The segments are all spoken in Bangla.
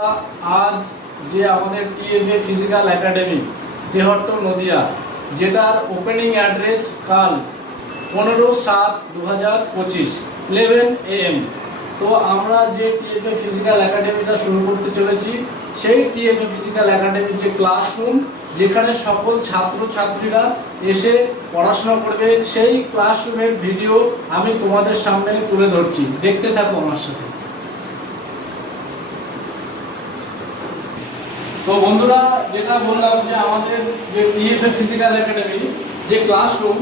আজ যে আমাদের TFA physical academy Tehatta Nadia, যেটার ওপেনিং অ্যাড্রেস কাল 15/7/2025 11 AM। তো আমরা যে টিএফএ ফিজিক্যাল একাডেমিটা শুরু করতে চলেছি, সেই টিএফএ ফিজিক্যাল একাডেমির যে ক্লাসরুম, যেখানে সকল ছাত্রছাত্রীরা এসে পড়াশোনা করবে, সেই ক্লাসরুমের ভিডিও আমি তোমাদের সামনে তুলে ধরছি। দেখতে থাকো আমার সাথে। তো বন্ধুরা, যেটা বললাম যে আমাদের যে টিএফএ ফিজিক্যাল একাডেমি যে ক্লাসরুম,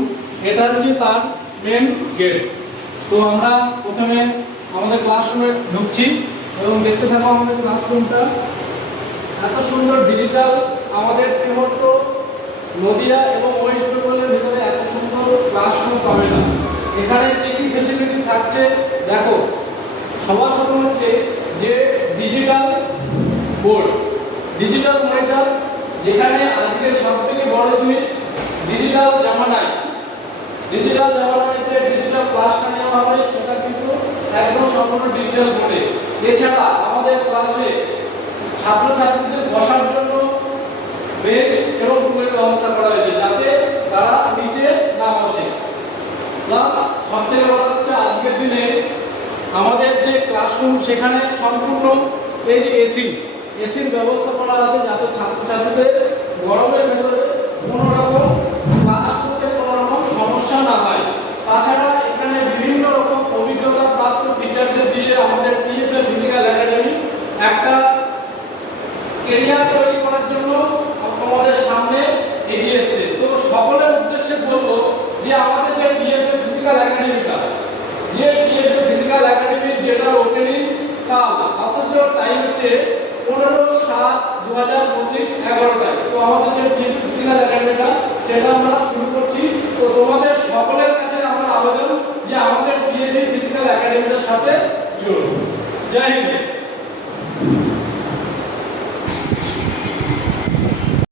এটা হচ্ছে তার মেন গেট। তো আমরা প্রথমে আমাদের ক্লাসরুমে ঢুকছি এবং দেখতে থাকো আমাদের ক্লাসরুমটা। এত সুন্দর ডিজিটাল আমাদের তেহট্ট নদিয়া এবং ওয়েস্ট বেঙ্গলের ভিতরে এত সুন্দর ক্লাসরুম পাবে না। এখানে কি কি ফেসিলিটি থাকছে দেখো। সবার প্রথম হচ্ছে যে ডিজিটাল বোর্ড, ডিজিটাল মনিটর, যেখানে আজকে সবথেকে বড় জিনিস ডিজিটাল জামানায় যে ডিজিটাল ক্লাসটা নেওয়া হবে, সেটা কিন্তু একদম সম্পূর্ণ ডিজিটাল বোর্ডে। এছাড়া আমাদের ক্লাসে ছাত্রছাত্রীদের বসার জন্য বেঞ্চ এবং টুলের ব্যবস্থা করা হয়েছে, যাতে তারা নিচে না বসে। প্লাস সবথেকে বড় হচ্ছে আজকের দিনে আমাদের যে ক্লাসরুম, সেখানে সম্পূর্ণ এই যে এসির ব্যবস্থা করা আছে, যাতে ছাত্রছাত্রীদের গরমের ভেতরে কোনো রকম ক্লাস করতে কোনো রকম সমস্যা না হয়। তাছাড়া এখানে বিভিন্ন রকম অভিজ্ঞতা প্রাপ্ত টিচারদের দিয়ে আমাদের টিএফএ ফিজিক্যাল একাডেমি একটা ক্যারিয়ার তৈরি করার জন্য আমাদের সামনে এগিয়ে এসেছে। তো সকলের উদ্দেশ্যে বলবো যে আমাদের যে টিএফএ ফিজিক্যাল একাডেমিটা, যেটা ওপেনিং কাল অথচ টাইম হচ্ছে 15/7/2025 11টায়। তো আমাদের যে টিএফএ ফিজিক্যাল একাডেমিটা, সেটা আমরা শুরু করছি। তো তোমাদের সকলের কাছে আমার আবেদন যে আমাদের টিএফএ ফিজিক্যাল একাডেমিটার সাথে জড়ুন। জয় হিন্দ।